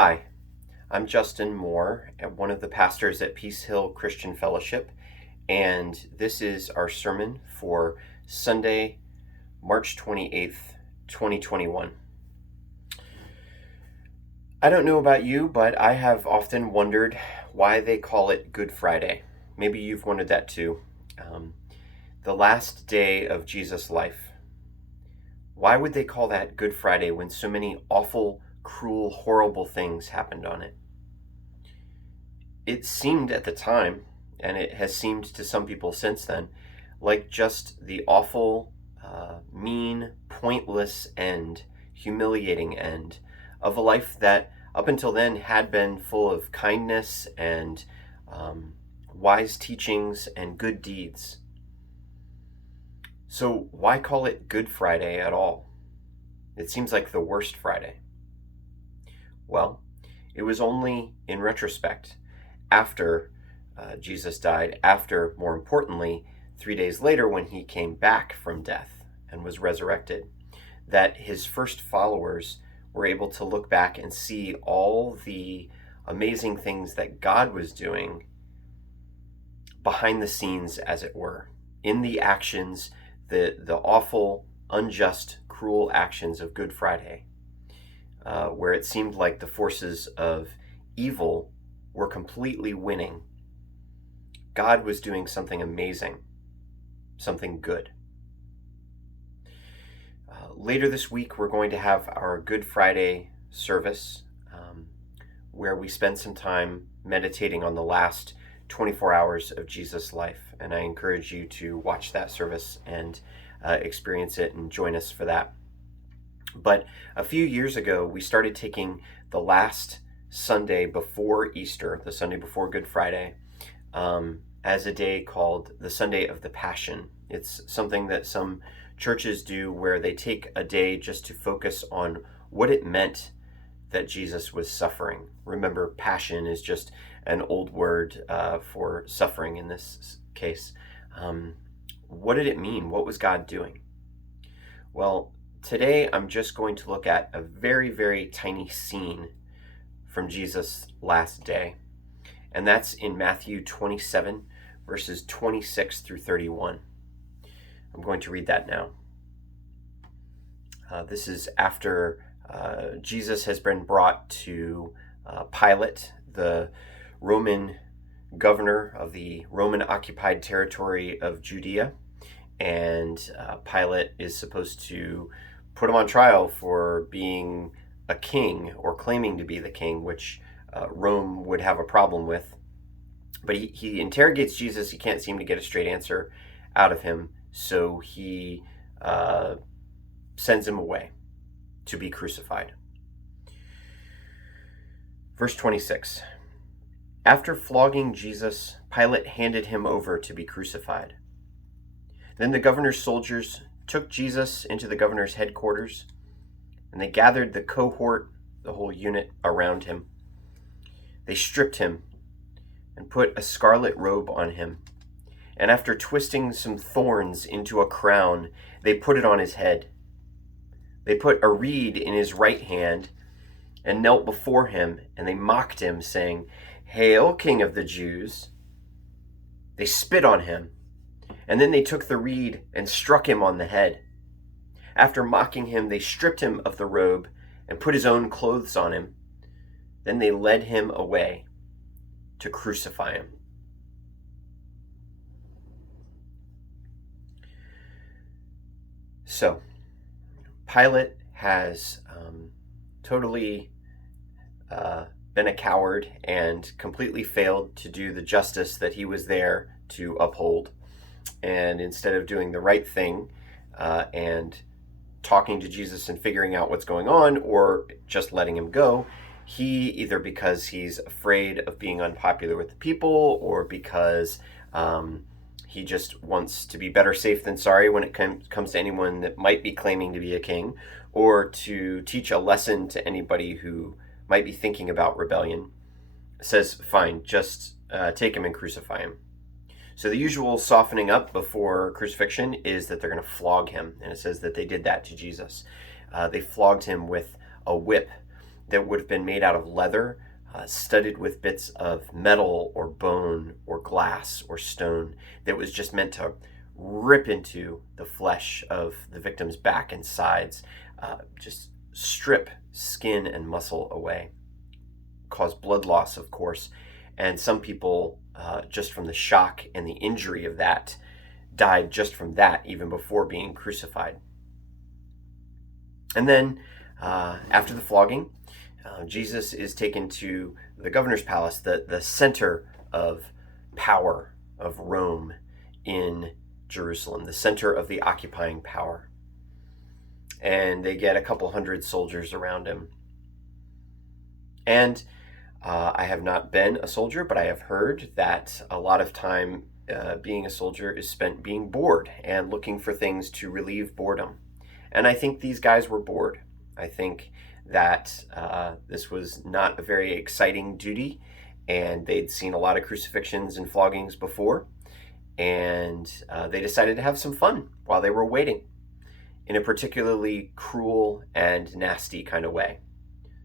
Hi, I'm Justin Moore, one of the pastors at Peace Hill Christian Fellowship, and this is our sermon for Sunday, March 28th, 2021. I don't know about you, but I have often wondered why they call it Good Friday. Maybe you've wondered that too. The last day of Jesus' life. Why would they call that Good Friday when so many awful, cruel, horrible things happened on it? It seemed at the time, and it has seemed to some people since then, like just the awful, mean, pointless end, humiliating end of a life that up until then had been full of kindness and wise teachings and good deeds. So why call it Good Friday at all? It seems like the worst Friday. Well, it was only in retrospect, after Jesus died, after, more importantly, 3 days later when he came back from death and was resurrected, that his first followers were able to look back and see all the amazing things that God was doing behind the scenes, as it were, in the actions, the awful, unjust, cruel actions of Good Friday, where it seemed like the forces of evil were completely winning. God was doing something amazing, something good. Later this week, we're going to have our Good Friday service, where we spend some time meditating on the last 24 hours of Jesus' life. And I encourage you to watch that service and experience it and join us for that. But a few years ago, we started taking the last Sunday before Easter, the Sunday before Good Friday, as a day called the Sunday of the Passion. It's something that some churches do where they take a day just to focus on what it meant that Jesus was suffering. Remember, passion is just an old word for suffering in this case. What did it mean? What was God doing? Well, today I'm just going to look at a very, very tiny scene from Jesus' last day. And that's in Matthew 27, verses 26 through 31. I'm going to read that now. This is after Jesus has been brought to Pilate, the Roman governor of the Roman-occupied territory of Judea. And Pilate is supposed to put him on trial for being a king or claiming to be the king, which Rome would have a problem with. But he interrogates Jesus. He can't seem to get a straight answer out of him, so he sends him away to be crucified. Verse 26. After flogging Jesus, Pilate handed him over to be crucified. Then the governor's soldiers took Jesus into the governor's headquarters, and they gathered the cohort, the whole unit, around him. They stripped him and put a scarlet robe on him, and after twisting some thorns into a crown, they put it on his head. They put a reed in his right hand and knelt before him, and they mocked him, saying, "Hail, King of the Jews!" They spit on him, and then they took the reed and struck him on the head. After mocking him, they stripped him of the robe and put his own clothes on him. Then they led him away to crucify him. So, Pilate has totally been a coward and completely failed to do the justice that he was there to uphold. And instead of doing the right thing and talking to Jesus and figuring out what's going on, or just letting him go, he, either because he's afraid of being unpopular with the people, or because he just wants to be better safe than sorry when it comes to anyone that might be claiming to be a king, or to teach a lesson to anybody who might be thinking about rebellion, says, fine, just take him and crucify him. So the usual softening up before crucifixion is that they're going to flog him. And it says that they did that to Jesus. They flogged him with a whip that would have been made out of leather, studded with bits of metal or bone or glass or stone, that was just meant to rip into the flesh of the victim's back and sides, just strip skin and muscle away, cause blood loss, of course. And some people, just from the shock and the injury of that, died just from that, even before being crucified. And then, after the flogging, Jesus is taken to the governor's palace, the center of power of Rome in Jerusalem, the center of the occupying power. And they get a couple hundred soldiers around him. And I have not been a soldier, but I have heard that a lot of time being a soldier is spent being bored and looking for things to relieve boredom. And I think these guys were bored. I think that this was not a very exciting duty, and they'd seen a lot of crucifixions and floggings before, and they decided to have some fun while they were waiting in a particularly cruel and nasty kind of way.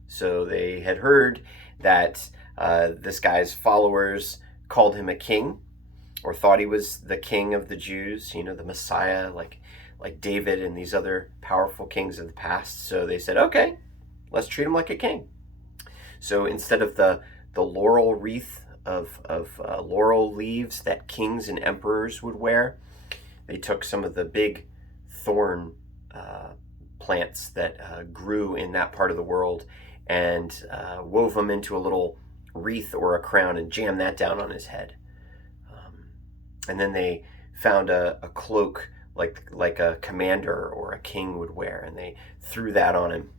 So they had heard that this guy's followers called him a king, or thought he was the king of the Jews, the Messiah, like David and these other powerful kings of the past. So they said, okay, let's treat him like a king. So instead of the laurel wreath of laurel leaves that kings and emperors would wear, they took some of the big thorn plants that grew in that part of the world and wove them into a little wreath or a crown and jammed that down on his head. And then they found a cloak like a commander or a king would wear, and they threw that on him.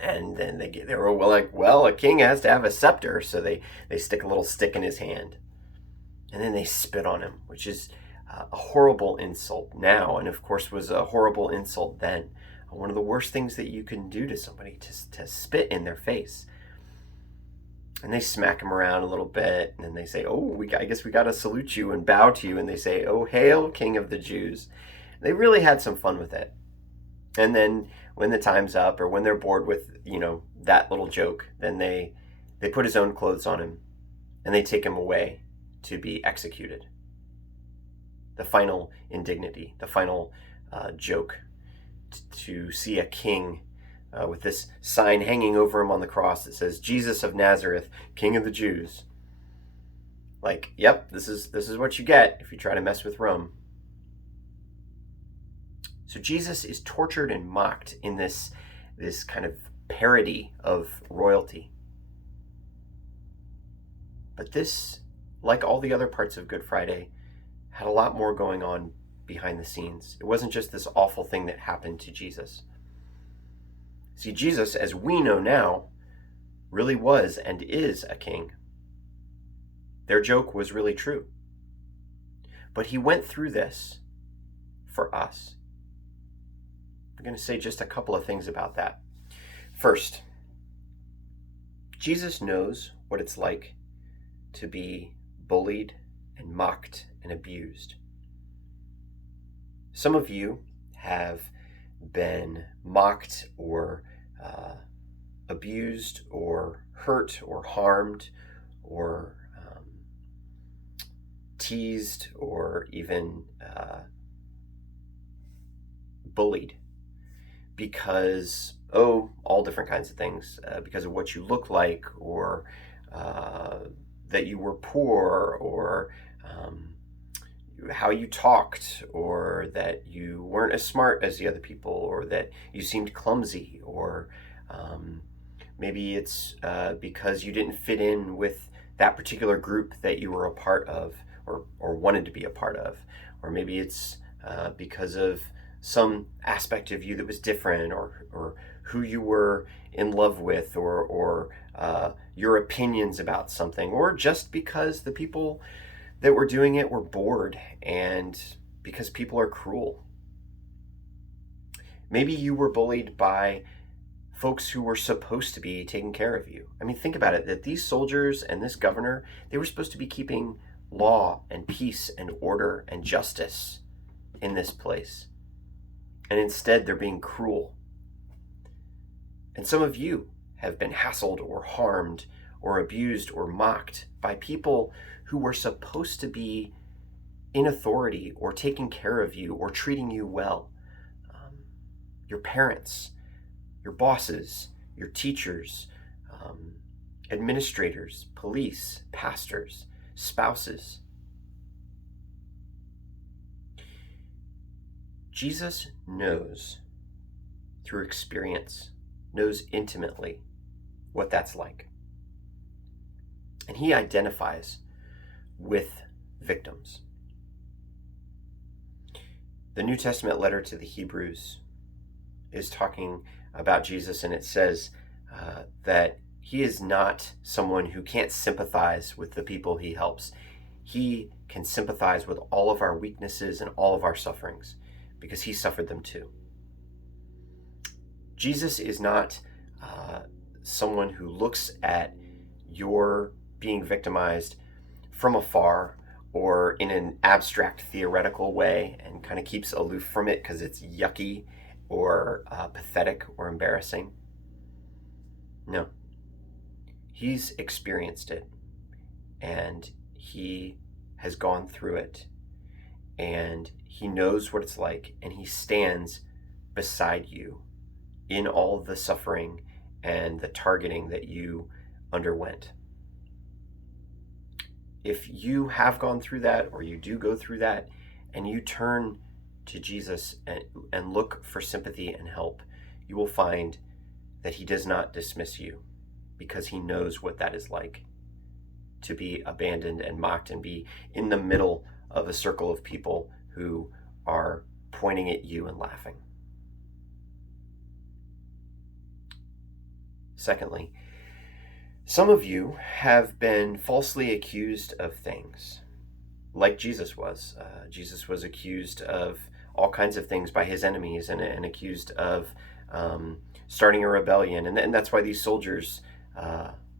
And then they were like, well, a king has to have a scepter, so they stick a little stick in his hand. And then they spit on him, which is a horrible insult now, and of course was a horrible insult then. One of the worst things that you can do to somebody, to spit in their face. And they smack him around a little bit, and then they say, I guess we got to salute you and bow to you. And they say, oh, hail, King of the Jews. They really had some fun with it. And then when the time's up, or when they're bored with, that little joke, then they put his own clothes on him, and they take him away to be executed. The final indignity, the final joke, to see a king with this sign hanging over him on the cross that says, Jesus of Nazareth, King of the Jews. Like, yep, this is what you get if you try to mess with Rome. So Jesus is tortured and mocked in this kind of parody of royalty. But this, like all the other parts of Good Friday, had a lot more going on behind the scenes. It wasn't just this awful thing that happened to Jesus. See, Jesus, as we know now, really was and is a king. Their joke was really true. But he went through this for us. I'm going to say just a couple of things about that. First, Jesus knows what it's like to be bullied and mocked and abused. Some of you have been mocked or abused or hurt or harmed or teased or even bullied because, all different kinds of things, because of what you look like, or that you were poor, or how you talked, or that you weren't as smart as the other people, or that you seemed clumsy, or maybe it's because you didn't fit in with that particular group that you were a part of, or wanted to be a part of, or maybe it's because of some aspect of you that was different, or who you were in love with, or your opinions about something, or just because the people that were doing it were bored, and because people are cruel. Maybe you were bullied by folks who were supposed to be taking care of you. I mean, think about it, that these soldiers and this governor, they were supposed to be keeping law and peace and order and justice in this place. And instead, they're being cruel. And some of you have been hassled or harmed or abused or mocked by people who were supposed to be in authority or taking care of you or treating you well. Your parents, your bosses, your teachers, administrators, police, pastors, spouses. Jesus knows through experience, knows intimately what that's like. And he identifies with victims. The New Testament letter to the Hebrews is talking about Jesus, and it says that he is not someone who can't sympathize with the people he helps. He can sympathize with all of our weaknesses and all of our sufferings because he suffered them too. Jesus is not someone who looks at your being victimized from afar or in an abstract theoretical way and kind of keeps aloof from it because it's yucky or pathetic or embarrassing. No. He's experienced it, and he has gone through it, and he knows what it's like, and he stands beside you in all the suffering and the targeting that you underwent. If you have gone through that, or you do go through that, and you turn to Jesus and look for sympathy and help, you will find that he does not dismiss you, because he knows what that is like to be abandoned and mocked and be in the middle of a circle of people who are pointing at you and laughing. Secondly, some of you have been falsely accused of things, like Jesus was. Jesus was accused of all kinds of things by his enemies and accused of starting a rebellion. And that's why these soldiers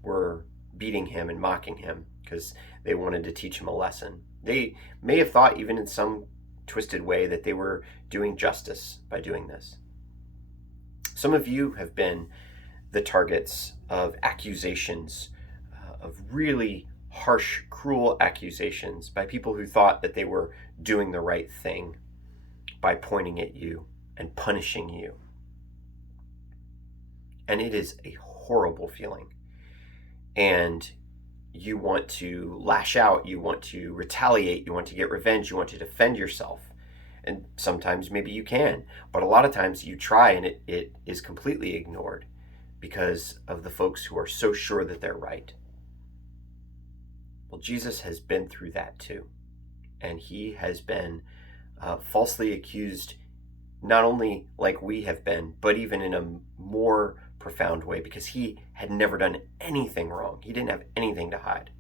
were beating him and mocking him, because they wanted to teach him a lesson. They may have thought, even in some twisted way, that they were doing justice by doing this. Some of you have been the targets of accusations, of really harsh, cruel accusations by people who thought that they were doing the right thing by pointing at you and punishing you. And it is a horrible feeling. And you want to lash out, you want to retaliate, you want to get revenge, you want to defend yourself. And sometimes maybe you can, but a lot of times you try and it is completely ignored because of the folks who are so sure that they're right. Well, Jesus has been through that too. And he has been falsely accused, not only like we have been, but even in a more profound way, because he had never done anything wrong. He didn't have anything to hide.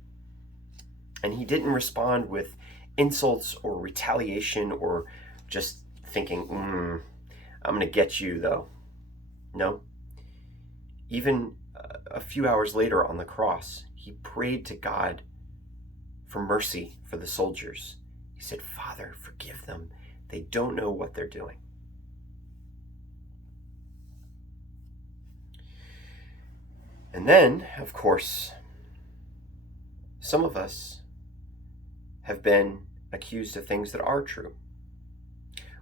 And he didn't respond with insults or retaliation or just thinking, I'm going to get you though. No. Even a few hours later on the cross, he prayed to God for mercy for the soldiers. He said, Father, forgive them. They don't know what they're doing. And then, of course, some of us have been accused of things that are true.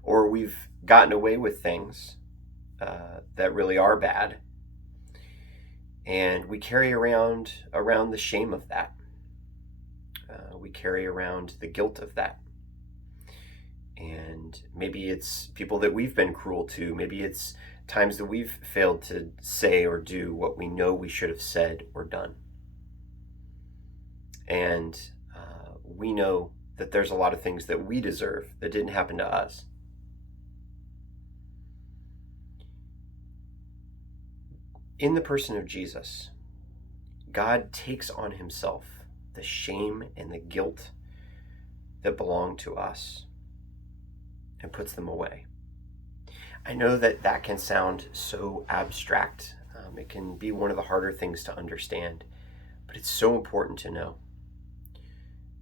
Or we've gotten away with things that really are bad. And we carry around the shame of that. We carry around the guilt of that. And maybe it's people that we've been cruel to. Maybe it's times that we've failed to say or do what we know we should have said or done. And we know that there's a lot of things that we deserve that didn't happen to us. In the person of Jesus, God takes on himself the shame and the guilt that belong to us and puts them away. I know that can sound so abstract. It can be one of the harder things to understand, but it's so important to know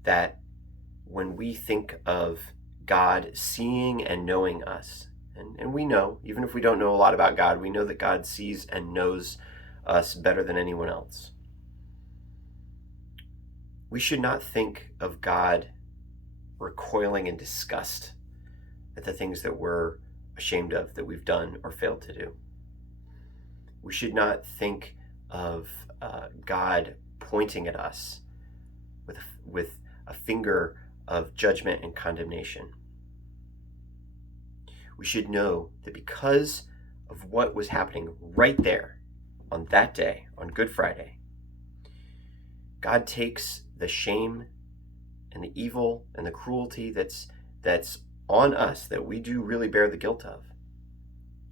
that when we think of God seeing and knowing us, and we know, even if we don't know a lot about God, we know that God sees and knows us better than anyone else. We should not think of God recoiling in disgust at the things that we're ashamed of, that we've done or failed to do. We should not think of God pointing at us with a finger of judgment and condemnation. We should know that because of what was happening right there on that day, on Good Friday, God takes the shame and the evil and the cruelty that's on us, that we do really bear the guilt of,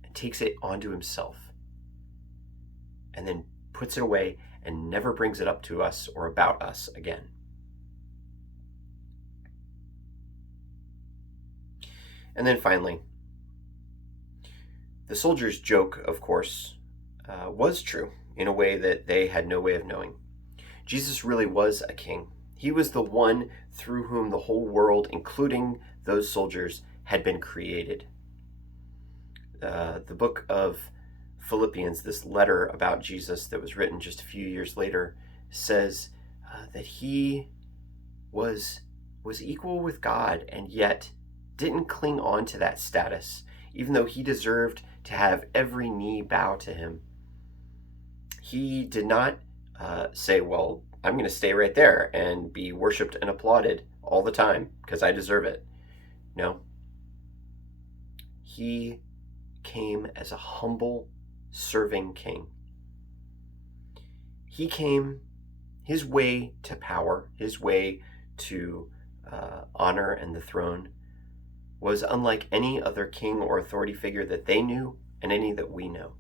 and takes it onto himself, and then puts it away and never brings it up to us or about us again. And then finally, the soldiers' joke, of course, was true in a way that they had no way of knowing. Jesus really was a king. He was the one through whom the whole world, including those soldiers, had been created. The book of Philippians, this letter about Jesus that was written just a few years later, says that he was equal with God and yet didn't cling on to that status, even though he deserved to have every knee bow to him. He did not say, well, I'm going to stay right there and be worshiped and applauded all the time because I deserve it. No. He came as a humble, serving king. He came, his way to power, his way to honor and the throne was unlike any other king or authority figure that they knew and any that we know.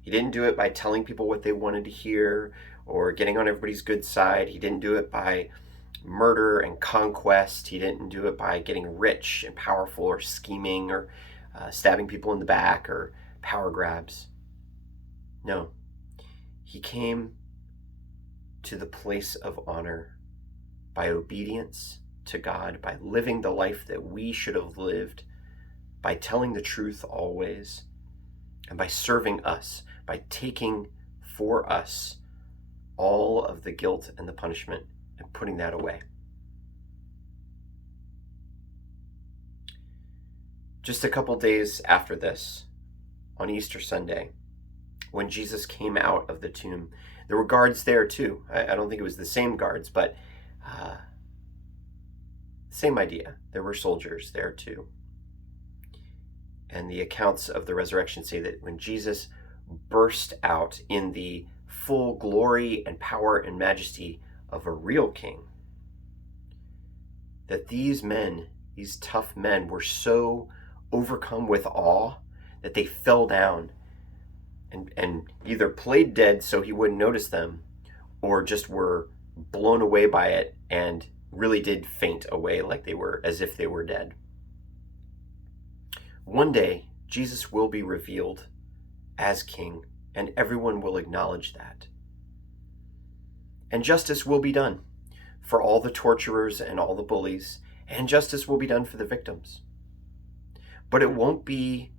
He didn't do it by telling people what they wanted to hear or getting on everybody's good side. He didn't do it by murder and conquest. He didn't do it by getting rich and powerful or scheming or stabbing people in the back or power grabs. No, he came to the place of honor by obedience to God, by living the life that we should have lived, by telling the truth always, and by serving us, by taking for us all of the guilt and the punishment and putting that away. Just a couple days after this, on Easter Sunday, when Jesus came out of the tomb, there were guards there too. I don't think it was the same guards, but same idea. There were soldiers there too. And the accounts of the resurrection say that when Jesus burst out in the full glory and power and majesty of a real king, that these men, these tough men, were so overcome with awe that they fell down and either played dead so he wouldn't notice them, or just were blown away by it and really did faint away like they were, as if they were dead. One day, Jesus will be revealed as king, and everyone will acknowledge that. And justice will be done for all the torturers and all the bullies, and justice will be done for the victims. But it won't be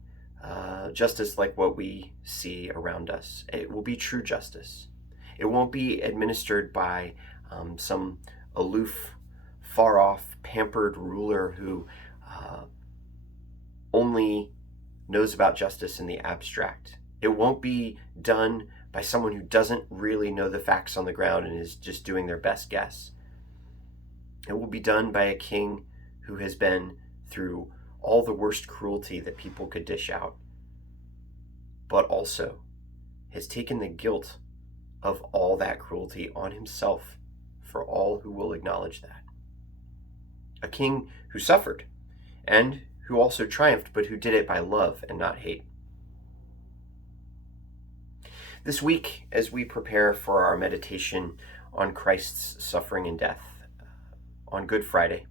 justice like what we see around us. It will be true justice. It won't be administered by some aloof, far-off, pampered ruler who only knows about justice in the abstract. It won't be done by someone who doesn't really know the facts on the ground and is just doing their best guess. It will be done by a king who has been through all the worst cruelty that people could dish out, but also has taken the guilt of all that cruelty on himself for all who will acknowledge that. A king who suffered and who also triumphed, but who did it by love and not hate. This week, as we prepare for our meditation on Christ's suffering and death on Good Friday,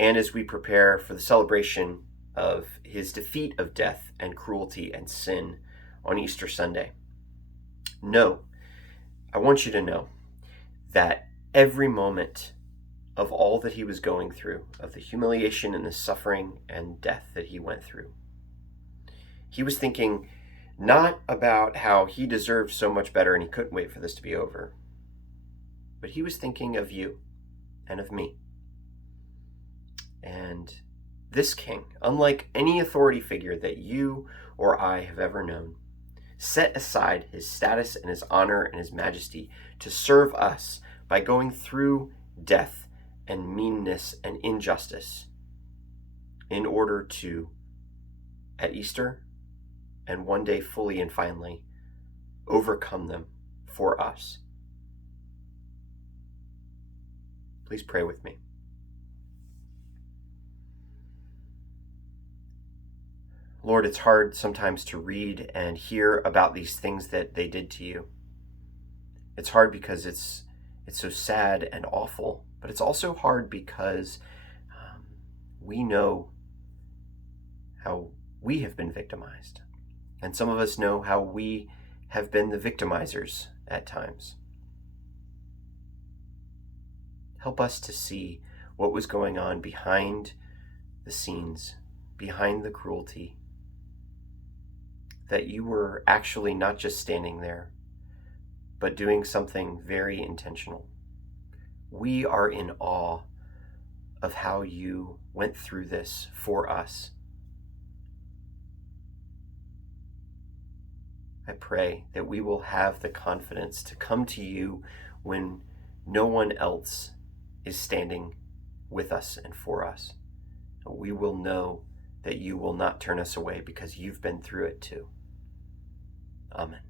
and as we prepare for the celebration of his defeat of death and cruelty and sin on Easter Sunday, I want you to know that every moment of all that he was going through, of the humiliation and the suffering and death that he went through, he was thinking not about how he deserved so much better and he couldn't wait for this to be over, but he was thinking of you and of me. And this king, unlike any authority figure that you or I have ever known, set aside his status and his honor and his majesty to serve us by going through death and meanness and injustice in order to, at Easter, and one day fully and finally, overcome them for us. Please pray with me. Lord, it's hard sometimes to read and hear about these things that they did to you. It's hard because it's so sad and awful, but it's also hard because we know how we have been victimized. And some of us know how we have been the victimizers at times. Help us to see what was going on behind the scenes, behind the cruelty, that you were actually not just standing there, but doing something very intentional. We are in awe of how you went through this for us. I pray that we will have the confidence to come to you when no one else is standing with us and for us. We will know that you will not turn us away because you've been through it too. Amen.